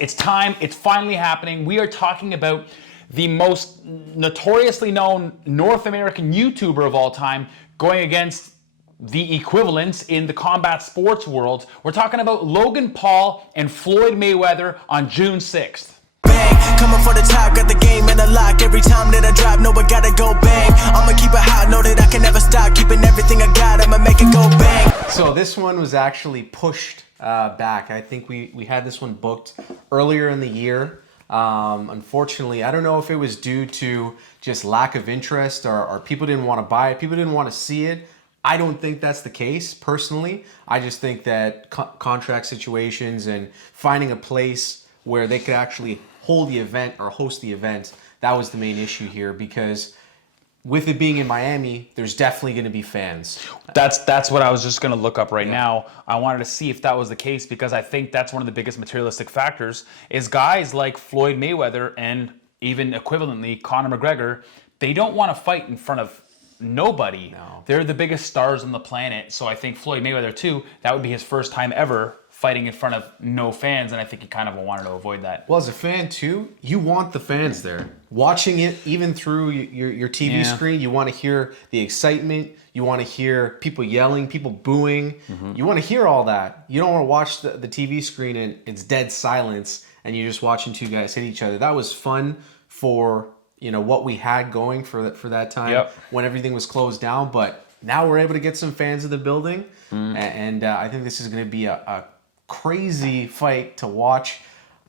It's time. It's finally happening. We are talking about the most notoriously known North American YouTuber of all time going against the equivalents in the combat sports world. We're talking about Logan Paul and Floyd Mayweather on June 6th. Bang, coming for the top, got the game in the lock. Every time that I drop, no, I gotta go bang. I'ma keep it hot, know that I can never stop. Keeping everything I got, I'ma make it go bang. So this one was actually pushed back. I think we had this one booked earlier in the year. Unfortunately, I don't know if it was due to just lack of interest or people didn't want to buy it, people didn't want to see it. I don't think that's the case, personally. I just think that contract situations and finding a place where they could actually hold the event or host the event, that was the main issue here, because with it being in Miami, there's definitely going to be fans. That's what I was just going to look up right now. I wanted to see if that was the case, because I think that's one of the biggest materialistic factors is guys like Floyd Mayweather and even equivalently Conor McGregor, they don't want to fight in front of nobody. No. They're the biggest stars on the planet. So I think Floyd Mayweather too, that would be his first time ever fighting in front of no fans, and I think he kind of wanted to avoid that. Well, as a fan too, you want the fans there. Watching it even through your TV screen, you want to hear the excitement, you want to hear people yelling, people booing. You want to hear all that. You don't want to watch the TV screen and it's dead silence and you're just watching two guys hit each other. That was fun for, you know, what we had going for that time when everything was closed down, but now we're able to get some fans in the building, and I think this is going to be a crazy fight to watch.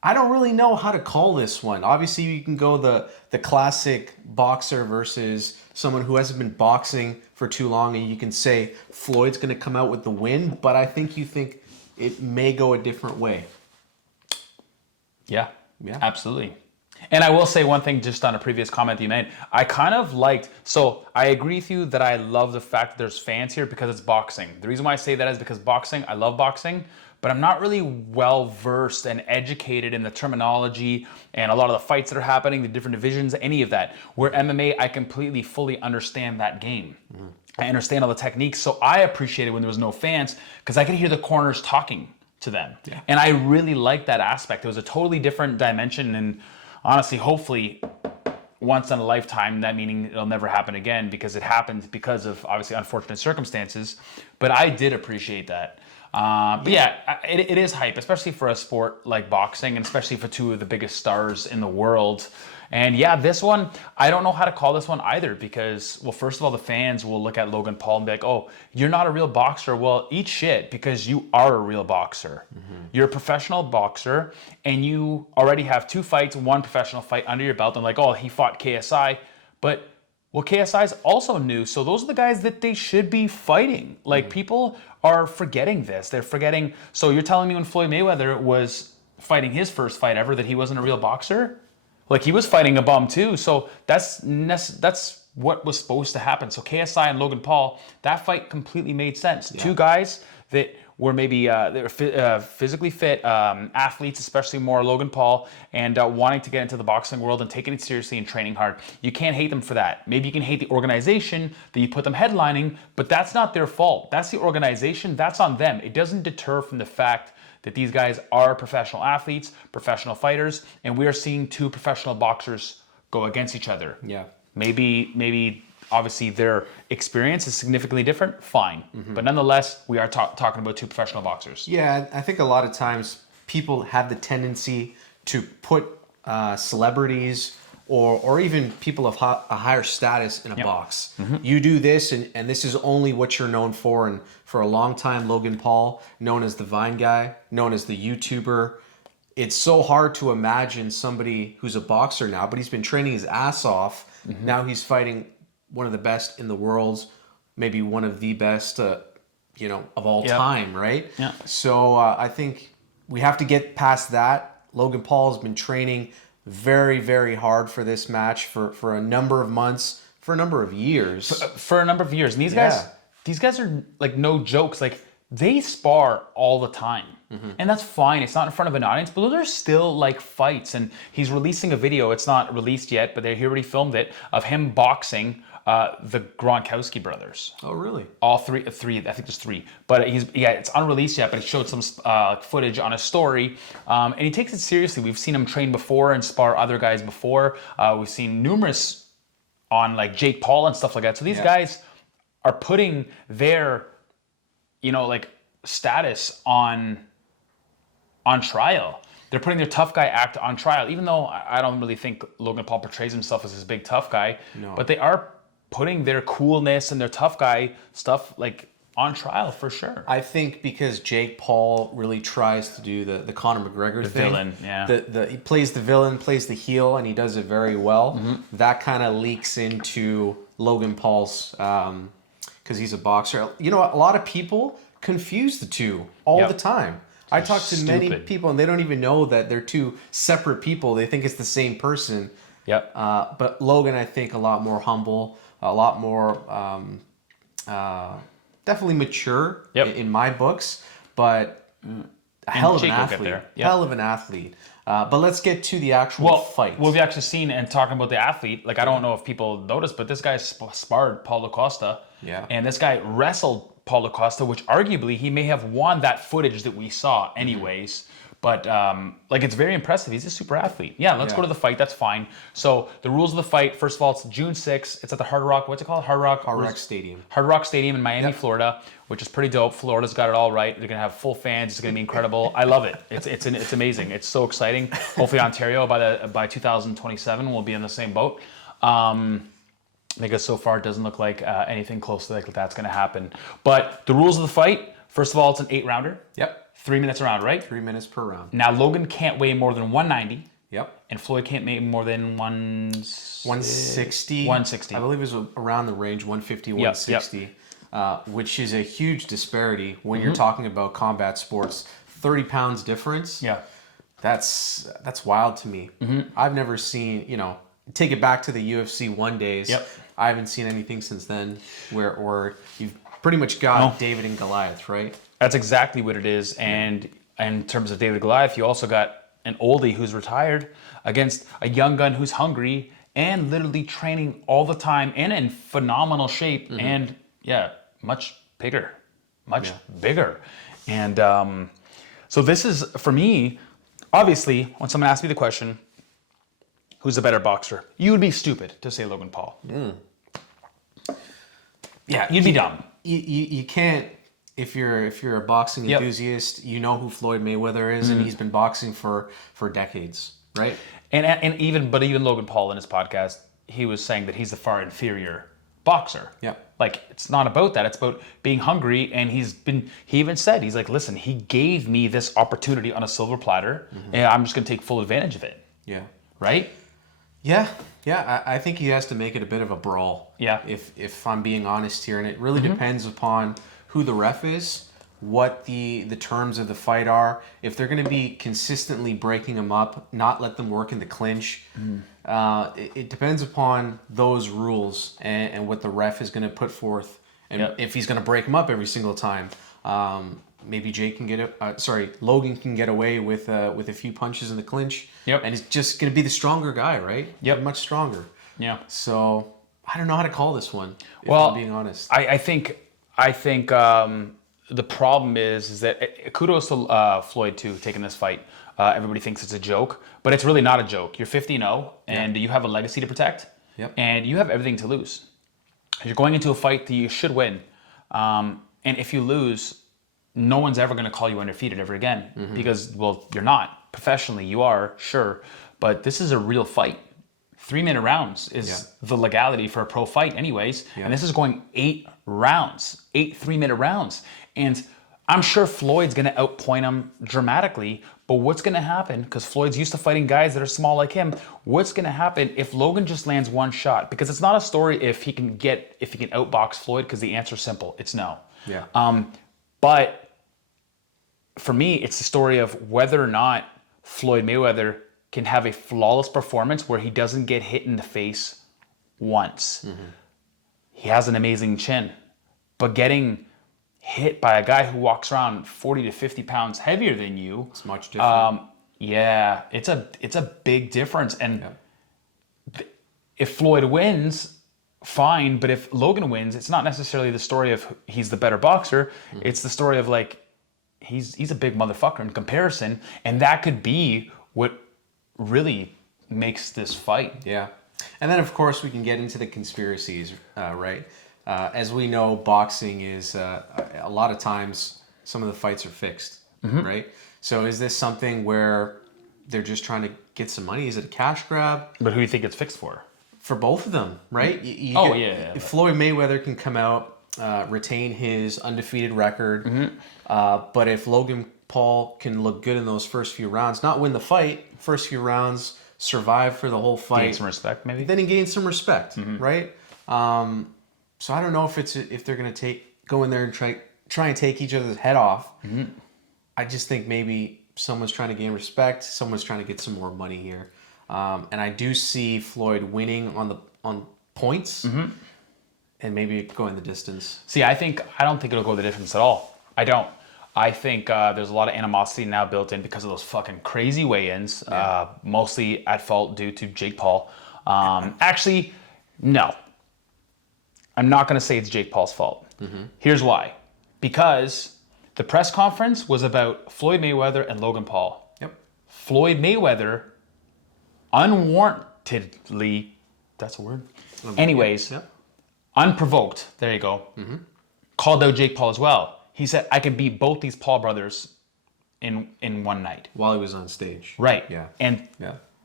I don't really know how to call this one. Obviously, you can go the classic boxer versus someone who hasn't been boxing for too long, and you can say Floyd's going to come out with the win, but I think you think it may go a different way. Yeah, absolutely. And I will say one thing just on a previous comment that you made. I kind of liked, so I agree with you that I love the fact that there's fans here because it's boxing. The reason why I say that is because boxing, I love boxing, but I'm not really well versed and educated in the terminology and a lot of the fights that are happening, the different divisions, any of that. Where MMA, I completely, fully understand that game. I understand all the techniques, so I appreciated when there was no fans because I could hear the corners talking to them. And I really liked that aspect. It was a totally different dimension, and honestly, hopefully, once in a lifetime, that meaning it'll never happen again, because it happened because of obviously unfortunate circumstances. But I did appreciate that. But yeah, it is hype, especially for a sport like boxing, and especially for two of the biggest stars in the world. And yeah, this one, I don't know how to call this one either, because, well, first of all, the fans will look at Logan Paul and be like, oh, you're not a real boxer. Well, eat shit, because you are a real boxer. You're a professional boxer, and you already have 2 fights, 1 professional fight under your belt. And like, oh, he fought KSI. But, well, KSI is also new. So those are the guys that they should be fighting. Like, people are forgetting this. They're forgetting. So you're telling me when Floyd Mayweather was fighting his first fight ever that he wasn't a real boxer? Like, he was fighting a bum too, so that's what was supposed to happen. So KSI and Logan Paul, that fight completely made sense. 2 guys that were maybe they were physically fit athletes, especially more Logan Paul, and wanting to get into the boxing world and taking it seriously and training hard. You can't hate them for that. Maybe you can hate the organization that you put them headlining, but that's not their fault. That's the organization. That's on them. It doesn't deter from the fact that these guys are professional athletes, professional fighters, and we are seeing 2 professional boxers go against each other. Yeah. Maybe obviously their experience is significantly different, fine. But nonetheless, we are talking about 2 professional boxers. Yeah, I think a lot of times people have the tendency to put celebrities or even people of a higher status in a box. You do this, and this is only what you're known for. And for a long time, Logan Paul, known as the Vine guy, known as the YouTuber. It's so hard to imagine somebody who's a boxer now, but he's been training his ass off. Now he's fighting one of the best in the world, maybe one of the best, of all time, right? Yeah. So I think we have to get past that. Logan Paul has been training very, very hard for this match for a number of months, for a number of years. For a number of years. And these guys are like no jokes. Like, they spar all the time. And that's fine. It's not in front of an audience, but those are still like fights. And he's releasing a video. It's not released yet, but he already filmed it, of him boxing the Gronkowski brothers. Oh, really? All three. I think there's three. But it's unreleased yet. But he showed some footage on his story, and he takes it seriously. We've seen him train before and spar other guys before. We've seen numerous on like Jake Paul and stuff like that. So these guys are putting their, like status on trial. They're putting their tough guy act on trial, even though I don't really think Logan Paul portrays himself as this big tough guy. No. But they are putting their coolness and their tough guy stuff like on trial for sure. I think because Jake Paul really tries to do the Conor McGregor thing. Villain, yeah. He plays the villain, plays the heel, and he does it very well. Mm-hmm. That kind of leaks into Logan Paul's, because he's a boxer. A lot of people confuse the two all the time. I talk to many people, and they don't even know that they're two separate people. They think it's the same person. Yep. But Logan, I think, a lot more humble, a lot more definitely mature in my books, but a hell of an athlete. Hell of an athlete. But let's get to the actual fight. Well, we've actually seen, and talking about the athlete, like I don't know if people noticed, but this guy sparred Paulo Costa. Yeah. And this guy wrestled Paulo Costa, which arguably he may have won that footage that we saw anyways. But it's very impressive. He's a super athlete. Yeah, let's go to the fight. That's fine. So the rules of the fight, first of all, it's June 6th. It's at the Hard Rock. What's it called? Hard Rock Stadium. Hard Rock Stadium in Miami, Florida, which is pretty dope. Florida's got it all right. They're gonna have full fans. It's gonna be incredible. I love it. It's amazing. It's so exciting. Hopefully Ontario by 2027 will be in the same boat. Because so far it doesn't look like anything close to like that's gonna happen. But the rules of the fight, first of all, it's an 8-rounder. Yep. 3 minutes a round, right? 3 minutes per round. Now, Logan can't weigh more than 190. Yep. And Floyd can't weigh more than 160. 160. I believe it was around the range, 150, 160, which is a huge disparity when you're talking about combat sports. 30 pounds difference. Yeah. That's wild to me. I've never seen, take it back to the UFC 1 days. Yep. I haven't seen anything since then where you've pretty much got David and Goliath, right? That's exactly what it is. And in terms of David Goliath, you also got an oldie who's retired against a young gun who's hungry and literally training all the time and in phenomenal shape and much bigger. And so this is, for me, obviously, when someone asks me the question, who's a better boxer? You would be stupid to say Logan Paul. Yeah, you'd be dumb. You can't. If you're a boxing enthusiast, you know who Floyd Mayweather is, and he's been boxing for decades, right? And even Logan Paul in his podcast, he was saying that he's the far inferior boxer. Yeah. Like, it's not about that. It's about being hungry. And he even said, he's like, listen, he gave me this opportunity on a silver platter, and I'm just going to take full advantage of it. Yeah. Right? Yeah. I think he has to make it a bit of a brawl. Yeah. If I'm being honest here, and it really depends upon who the ref is, what the terms of the fight are. If they're going to be consistently breaking them up, not let them work in the clinch. It depends upon those rules and what the ref is going to put forth, and if he's going to break them up every single time. Maybe Logan can get away with a few punches in the clinch. Yep. And he's just going to be the stronger guy, right? Yep. Much stronger. Yeah. So I don't know how to call this one, if I'm being honest. I think the problem is that kudos to Floyd too, taking this fight. Everybody thinks it's a joke, but it's really not a joke. You're 50-0, and you have a legacy to protect, and you have everything to lose. You're going into a fight that you should win, and if you lose, no one's ever going to call you undefeated ever again because, well, you're not. Professionally, you are, sure, but this is a real fight. 3-minute rounds is the legality for a pro fight anyways. And this is going 8 rounds, 8 3-minute rounds. And I'm sure Floyd's going to outpoint him dramatically, but what's going to happen, because Floyd's used to fighting guys that are small like him, what's going to happen if Logan just lands one shot? Because it's not a story if he can outbox Floyd, because the answer is simple. It's no. Yeah. But for me, it's the story of whether or not Floyd Mayweather can have a flawless performance where he doesn't get hit in the face once. He has an amazing chin, but getting hit by a guy who walks around 40 to 50 pounds heavier than you, it's much different. It's a big difference. And if Floyd wins, fine. But if Logan wins, it's not necessarily the story of he's the better boxer. It's the story of like he's a big motherfucker in comparison, and that could be what really makes this fight. Yeah. And then, of course, we can get into the conspiracies, right? As we know, boxing is a lot of times some of the fights are fixed, right? So is this something where they're just trying to get some money? Is it a cash grab? But who do you think it's fixed for? For both of them, right? Floyd Mayweather can come out, retain his undefeated record, but if Logan Paul can look good in those first few rounds, not win the fight, first few rounds, survive for the whole fight, Gain some respect, maybe. then he gains some respect, right? So I don't know if they're gonna go in there and try and take each other's head off. I just think maybe someone's trying to gain respect, someone's trying to get some more money here, and I do see Floyd winning on points, and maybe going the distance. See, I don't think it'll go the distance at all. I don't. I think there's a lot of animosity now built in because of those fucking crazy weigh-ins, mostly at fault due to Jake Paul. Actually, no. I'm not going to say it's Jake Paul's fault. Here's why. Because the press conference was about Floyd Mayweather and Logan Paul. Yep. Floyd Mayweather unwarrantedly, that's a word? Anyways, unprovoked, there you go, called out Jake Paul as well. He said, I can beat both these Paul brothers in one night. While he was on stage. Right. Yeah. And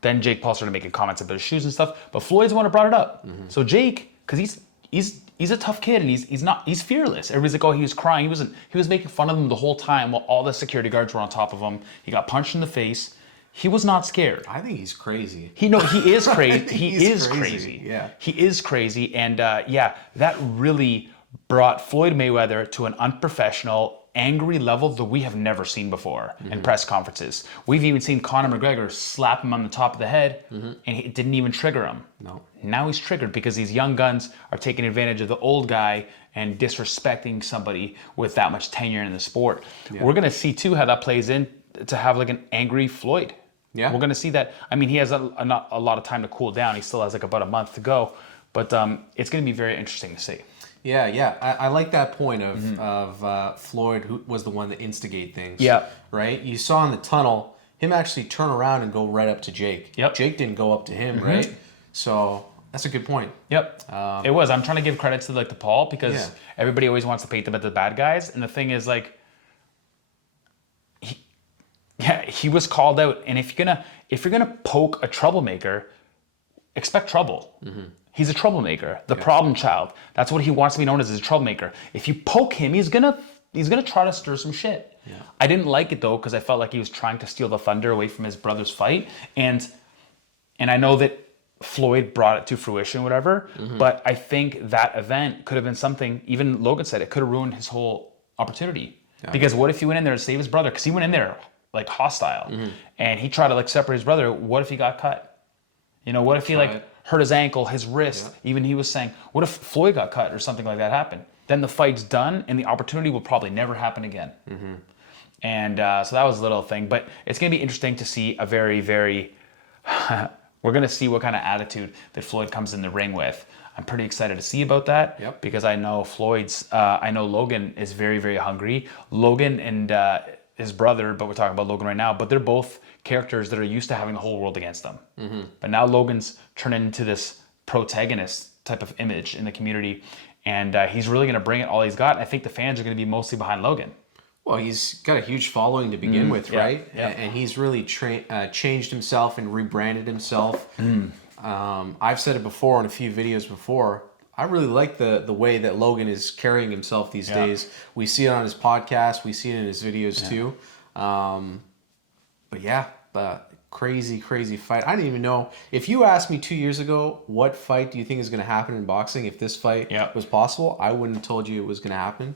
then Jake Paul started making comments about his shoes and stuff, but Floyd's the one who brought it up. So Jake, because he's a tough kid and he's fearless. Everybody's like, oh, he was crying. He was making fun of him the whole time while all the security guards were on top of him. He got punched in the face. He was not scared. I think he's crazy. He is crazy. He is crazy. Yeah. He is crazy. And that really brought Floyd Mayweather to an unprofessional, angry level that we have never seen before in press conferences. We've even seen Conor McGregor slap him on the top of the head, and it didn't even trigger him. No. Now he's triggered because these young guns are taking advantage of the old guy and disrespecting somebody with that much tenure in the sport. Yeah. We're going to see, too, how that plays in to have like an angry Floyd. Yeah. We're going to see that. I mean, he has not a lot of time to cool down. He still has like about a month to go. But it's going to be very interesting to see. Yeah. I like that point of Floyd, who was the one that instigated things. Yeah. Right? You saw in the tunnel him actually turn around and go right up to Jake. Yep. Jake didn't go up to him, right? So that's a good point. Yep. It was. I'm trying to give credit to like the Paul because everybody always wants to paint them as the bad guys. And the thing is like, he was called out. And if you're gonna poke a troublemaker, expect trouble. He's a troublemaker, the problem child. That's what he wants to be known as a troublemaker. If you poke him, he's gonna try to stir some shit. Yeah. I didn't like it though because I felt like he was trying to steal the thunder away from his brother's fight, and I know that Floyd brought it to fruition, whatever. But I think that event could have been something. Even Logan said it could have ruined his whole opportunity. Yeah. Because what if he went in there to save his brother? Because he went in there like hostile, and he tried to like separate his brother. What if he got cut? What if he hurt his ankle, his wrist? Yeah. Even he was saying, what if Floyd got cut or something like that happened? Then the fight's done and the opportunity will probably never happen again. And so that was a little thing, but it's going to be interesting to see a very, very, we're going to see what kind of attitude that Floyd comes in the ring with. I'm pretty excited to see about that because I know Logan is very, very hungry. Logan and his brother, but we're talking about Logan right now, but they're both characters that are used to having the whole world against them. But now Logan's turning into this protagonist type of image in the community, and he's really going to bring it all he's got. I think the fans are going to be mostly behind Logan. Well, he's got a huge following to begin with, right? Yeah. And he's really changed himself and rebranded himself. I've said it before in a few videos before. I really like the way that Logan is carrying himself these days. We see it on his podcast. We see it in his videos too. But crazy fight. I didn't even know. If you asked me 2 years ago, what fight do you think is going to happen in boxing if this fight was possible, I wouldn't have told you it was going to happen.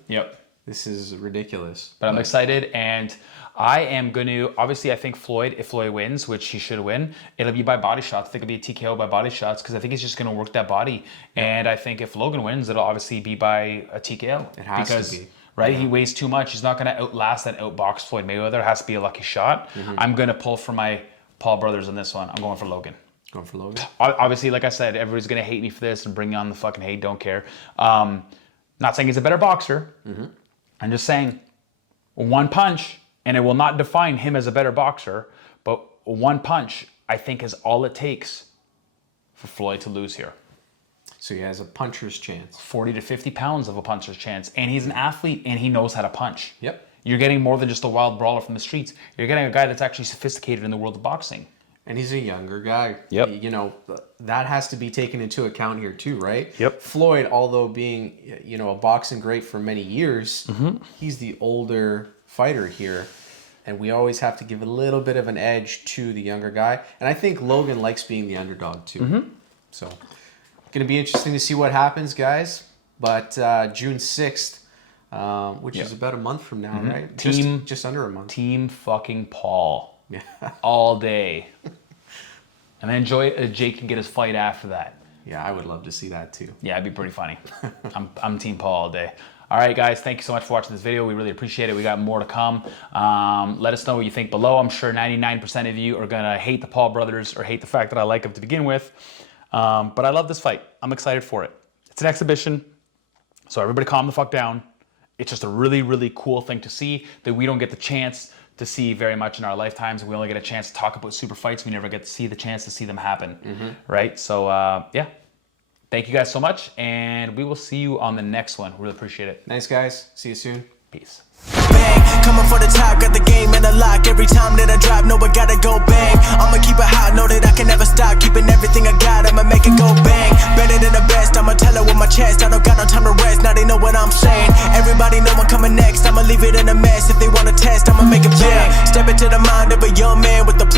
This is ridiculous. But I'm excited, and I am going to, obviously, I think if Floyd wins, which he should win, it'll be by body shots. I think it'll be a TKO by body shots because I think he's just going to work that body. And I think if Logan wins, it'll obviously be by a TKO. It has to be. Right? He weighs too much. He's not going to outlast and outbox Floyd Mayweather. It has to be a lucky shot. I'm going to pull for my Paul brothers on this one. I'm going for Logan. Going for Logan. Obviously, like I said, everybody's gonna hate me for this and bring on the fucking hate. Don't care. Not saying he's a better boxer. I'm just saying one punch, and it will not define him as a better boxer. But one punch, I think, is all it takes for Floyd to lose here. So he has a puncher's chance. 40 to 50 pounds of a puncher's chance, and he's an athlete, and he knows how to punch. Yep. You're getting more than just a wild brawler from the streets. You're getting a guy that's actually sophisticated in the world of boxing. And he's a younger guy. Yep. You know, that has to be taken into account here too, right? Yep. Floyd, although being, you know, a boxing great for many years, he's the older fighter here. And we always have to give a little bit of an edge to the younger guy. And I think Logan likes being the underdog too. So, going to be interesting to see what happens, guys. But June 6th, which is about a month from now, right? Just under a month. Team fucking Paul. Yeah. All day. And then Jake can get his fight after that. Yeah, I would love to see that too. Yeah, it'd be pretty funny. I'm Team Paul all day. All right, guys, thank you so much for watching this video. We really appreciate it. We got more to come. Let us know what you think below. I'm sure 99% of you are going to hate the Paul brothers or hate the fact that I like them to begin with. But I love this fight. I'm excited for it. It's an exhibition, so everybody calm the fuck down. It's just a really, really cool thing to see that we don't get the chance to see very much in our lifetimes. We only get a chance to talk about super fights. We never get to see the chance to see them happen, right? So, yeah. Thank you guys so much, and we will see you on the next one. Really appreciate it. Nice, guys. See you soon. Peace. Bang, coming for the top, got the game in the lock. Every time that I drop, know I gotta go bang. I'ma keep it hot, know that I can never stop. Keeping everything I got, I'ma make it go bang. Better than the best, I'ma tell it with my chest. I don't got no time to rest, now they know what I'm saying. Everybody know I'm coming next, I'ma leave it in a mess. If they wanna test, I'ma make it bang. Step into the mind of a young man with the plan.